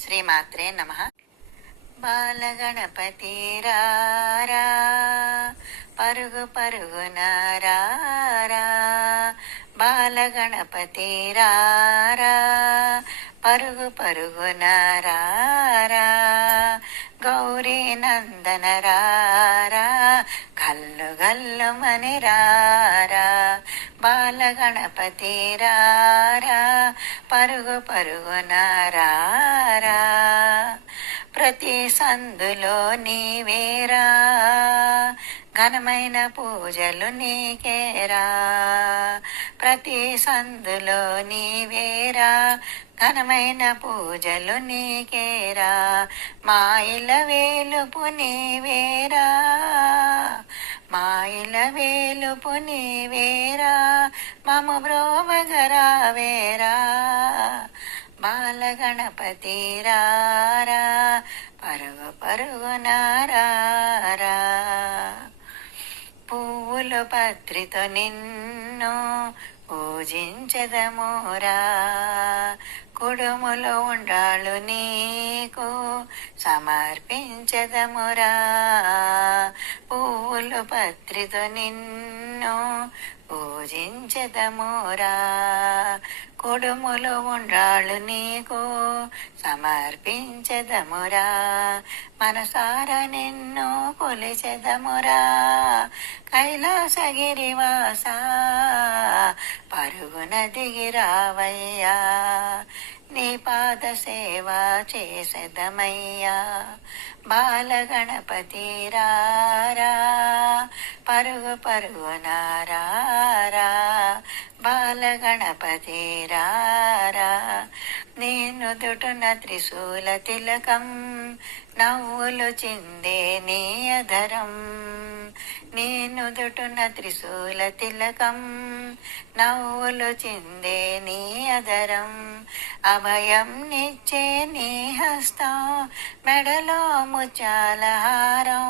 శ్రీమాత్రే నమః. బాలగణపతి రారా, పరుగు పరుగున రారా, బాలగణపతి రారా, పరుగు పరుగున రారా, గౌరీ నందన రారా, గల్లు గల్లు మని రారా, బాలగణపతి రారా, పరుగు పరుగున రారా, ప్రతి సందులో నీవేరా, ఘనమైన పూజలు నీకేరా, ప్రతి సందులో నీవేరా, ఘనమైన పూజలు నీకేరా, మా ఇల వేలుపు నీవేరా, మా ఇల వేలుపు నీవేరా, మము బ్రోవగరావేరా, బాలగణపతి రారా, పరుగు పరుగున రారా, పువ్వులు పత్రితో నిన్ను పూజించెదమురా, కుడుములు ఉండాలు నీకు సమర్పించెదమురా, పువ్వులు పత్రితో నిన్ను పూజించెదమురా, కుడుములు ఉండాలు నీకు సమర్పించెదమురా, మనసార నిన్ను కొలిచెదమురా, కైలాసగిరివాస పరుగున దిగిరావయ్యా, నీ పాద సేవ చేసెదమయ్యా, బాలగణపతి రారా, పరుగు పరుగున రారా, బాలగణపతి రారా, నేను దుటున త్రిశూల తిలకం, నవ్వులు చిందే నీ అధరం, నేను దుటున త్రిశూల తిలకం, నవ్వులు చిందే నీ అధరం, అభయం నిచ్చే నీ హస్తం, మెడలో ముత్యాల హారం,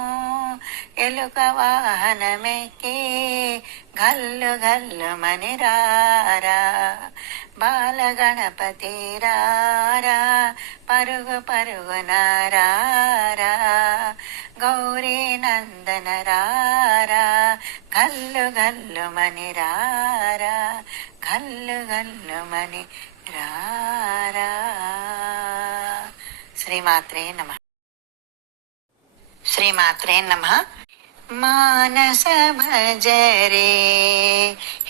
ఎలుక వాహనమెక్కి గల్లు గల్లు మని రారా, బాలగణపతి రారా, పరుగు పరుగున రారా, గౌరీ నందన రారా, గల్లు గల్లు మని రారా, గల్లు గల్లు మని రారా. శ్రీమాత్రే నమః. శ్రీమాత్రే నమః. మానస భజరే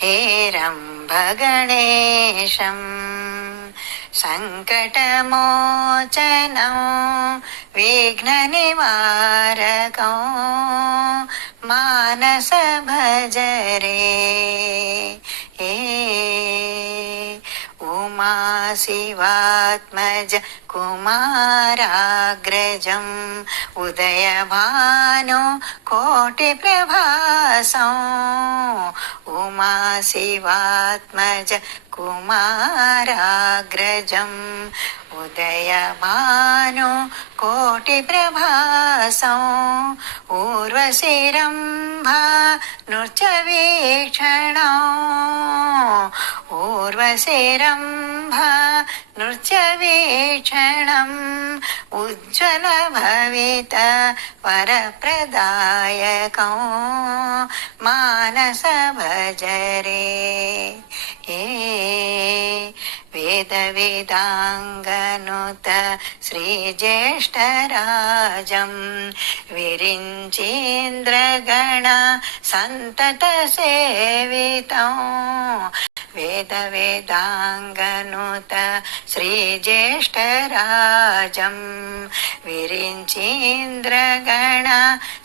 హేరంబ గణేశం, సంకటమోచనం విఘ్న నివారకం, మానస భజరే ఉమా శివాత్మజ కుమారాగ్రజం, ఉదయభాను కోటి ప్రభాసం, ఉమా శివాత్మజ కుమారాగ్రజం, ఉదయభాను కోటి ప్రభాసం, ఊర్వశిరంభా నృత్య వీక్షణం, ఊర్వశిరంభా నృత్య వీక్షణం, ఉజ్వల భవిత వరప్రదాయకం, మానస భజరే వేద వేదాంగనుత శ్రీజ్యేష్ఠరాజం, విరించీంద్రగణ సంతత సేవితం, వేద వేదాంగనుత శ్రీజ్యేష్ఠరాజం, విరించీంద్రగణ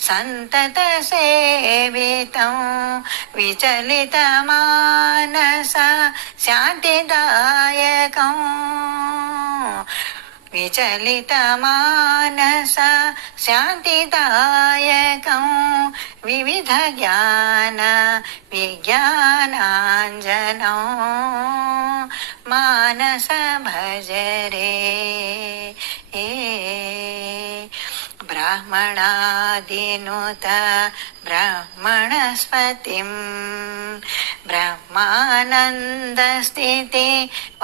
సంతత సేవితం, విచలిత మానస శాంతిదాయకం, విచలిత మానస శాంతిదాయకం, వివిధ జ్ఞాన విజ్ఞానాంజనం, మానస భజరే బ్రాహ్మణాదినుత బ్రహ్మణస్పతిం, బ్రహ్మానందస్థితి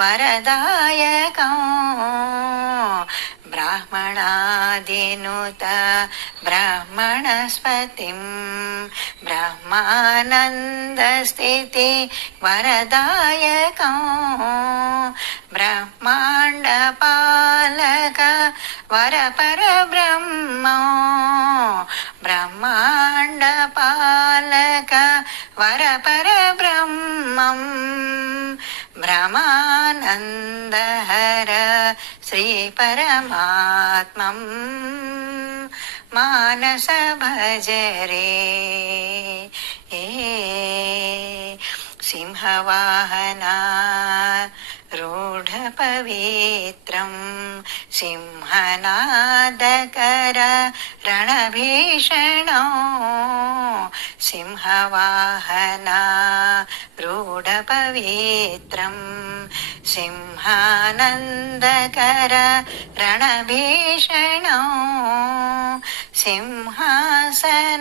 వరదాయకం, ब्राह्मणादिनुत ब्राह्मणस्पतिं ब्रह्मानन्दस्थिति वरदायकं ब्रह्माण्डपालक वरपरब्रह्मो ब्रह्माण्डपालक वरपरब्रह्मं ब्रह्मानन्दहर श्रीपरमात्मं मानस भज रे सिंहवाहना रूढपवित्रं सिंहनादकर रणभीषणो सिंहवाहना रूढपवित्रं सिंहानन्दकर रणभीषणो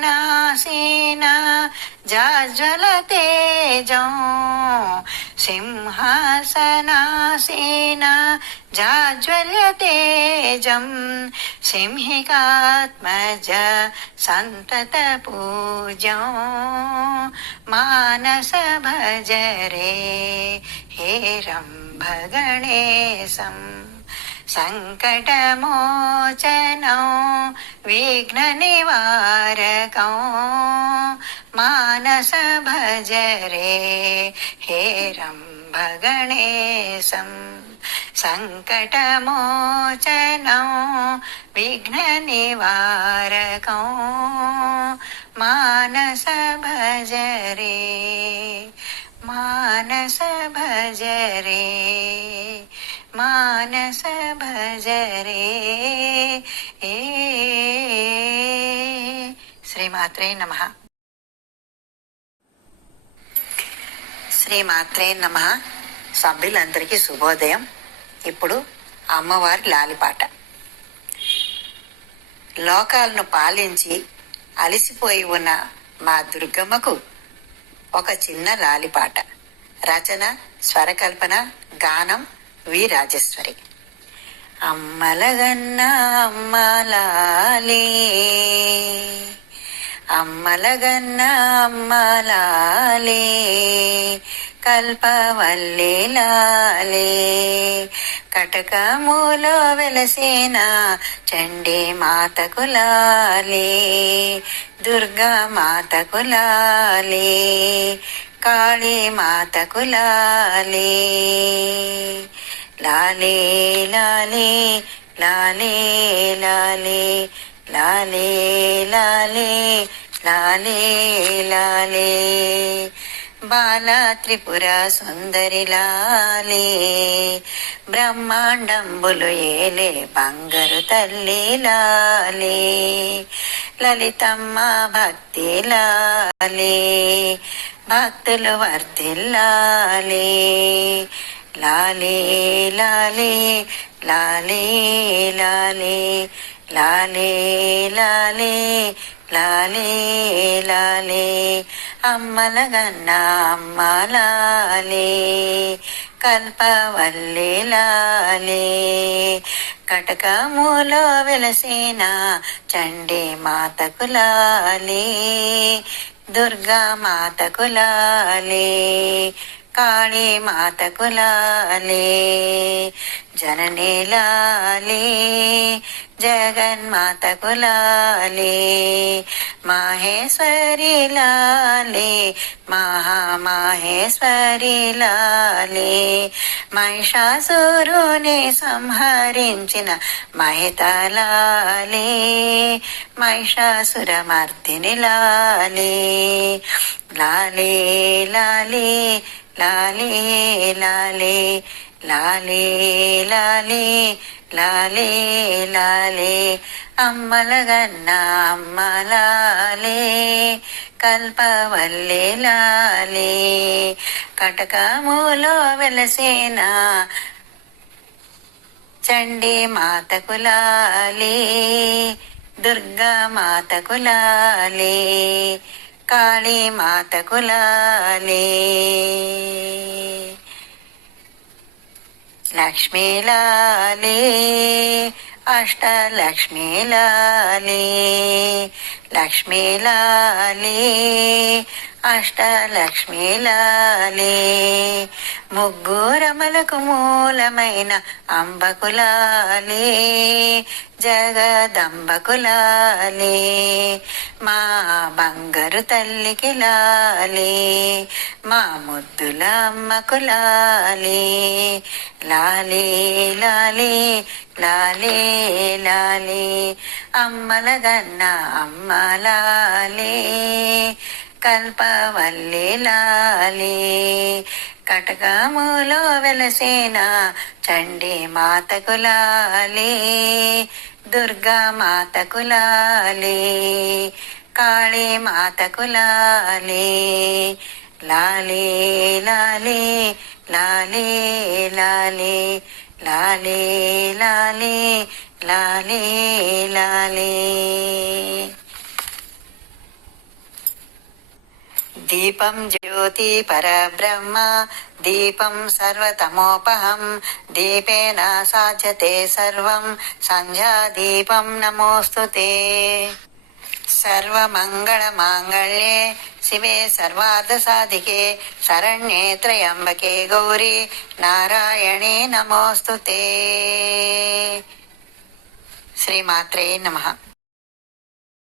सिंहासनासीना जाज्वलतेजो सिंहासनासीना जाज्वल्यतेजं सिंहिकात्मज सन्ततपूज्यो मानस भज रे हेरम्भगणेशं सङ्कटमोचनो विघ्ननिवारको मानस भज रे हेरम्भगणेशं सङ्कटमोचनो विघ्ननिवारको मानस भज रे मानस भज रे मानस भज रे శ్రీమాత్రే నమః. శ్రీమాత్రే నమః. సభ్యులందరికీ శుభోదయం. ఇప్పుడు అమ్మవారి లాలిపాట. లోకాలను పాలించి అలిసిపోయి ఉన్న మా దుర్గమ్మకు ఒక చిన్న లాలిపాట. రచన, స్వరకల్పన, గానం వి రాజేశ్వరి. అమ్మలగన్న అమ్మలాలే అమ్మలగన్న అమ్మలాలే కల్పవల్లి లాలే కటకములో వెలసిన చండీ మాతకు లాలే దుర్గా మాతకు లాలే కాళీ మాతకు లాలే లాలే లాలే లాలే లాలే లాలే లాలే లాలే లాలే బాల త్రిపుర సుందరి లాలే బ్రహ్మాండంబులు ఏలే బంగారు తల్లి లాలే లలితమ్మ భక్తి లాలే భక్తులు వర్ధిల్లాలే లాలే లాలే లాలే లాలే లాలే లాలే లాలే లాలే అమ్మలగన్న అమ్మలాలే కల్పవల్లి లాలే కటకములో వెలసిన చండీ మాతకు లాలే దుర్గా మాతకు లాలే కాళీ మాతకు లాలే జననీ లాలే జగన్మాతకు లాలే మహేశ్వరి లాలే మహామహేశ్వరి లాలే మహిషాసురుని సంహరించిన మహిత లాలే మహిషాసురమర్దిని లాలే లాలే లాలే లాలే లాలే లాలే లాలే లాలే లాలే అమ్మలగన్న అమ్మలాలే కల్పవల్లి లాలే కటకములో వెలసిన చండీ మాతకు లాలే దుర్గా మాతకు లాలే కాళీ మాతకు లాలే లక్ష్మీ లాలే అష్టలక్ష్మీ లాలే లక్ష్మీ లాలే అష్టలక్ష్మీ లాలే ముగ్గురమలకు మూలమైన అంబకులాలే జగదంబకులాలే మా బంగారు తల్లికి లాలే మా ముద్దుల అమ్మకులాలే లాలే లాలే లాలే లాలే అమ్మలగన్న అమ్మలాలే కల్పవల్లి లాలే కటకములో వెలసేన చండీ మాతకు లాలే దుర్గా మాతకు లాలే కాళీ మాతకు లాలే లాలే లాలే లాలే లాలే లాలే లాలే లాలే లాలే దీపం జ్యోతి పరబ్రహ్మ దీపం సర్వతమోపహం దీపేన సాధ్యతే సర్వం సంధ్యా దీపం నమోస్తుతే సర్వమంగళమాంగళ్యే శివే సర్వార్థసాధికే శరణ్యే త్రయంబకే గౌరీ నారాయణే నమోస్తుతే. శ్రీమాత్రే నమః.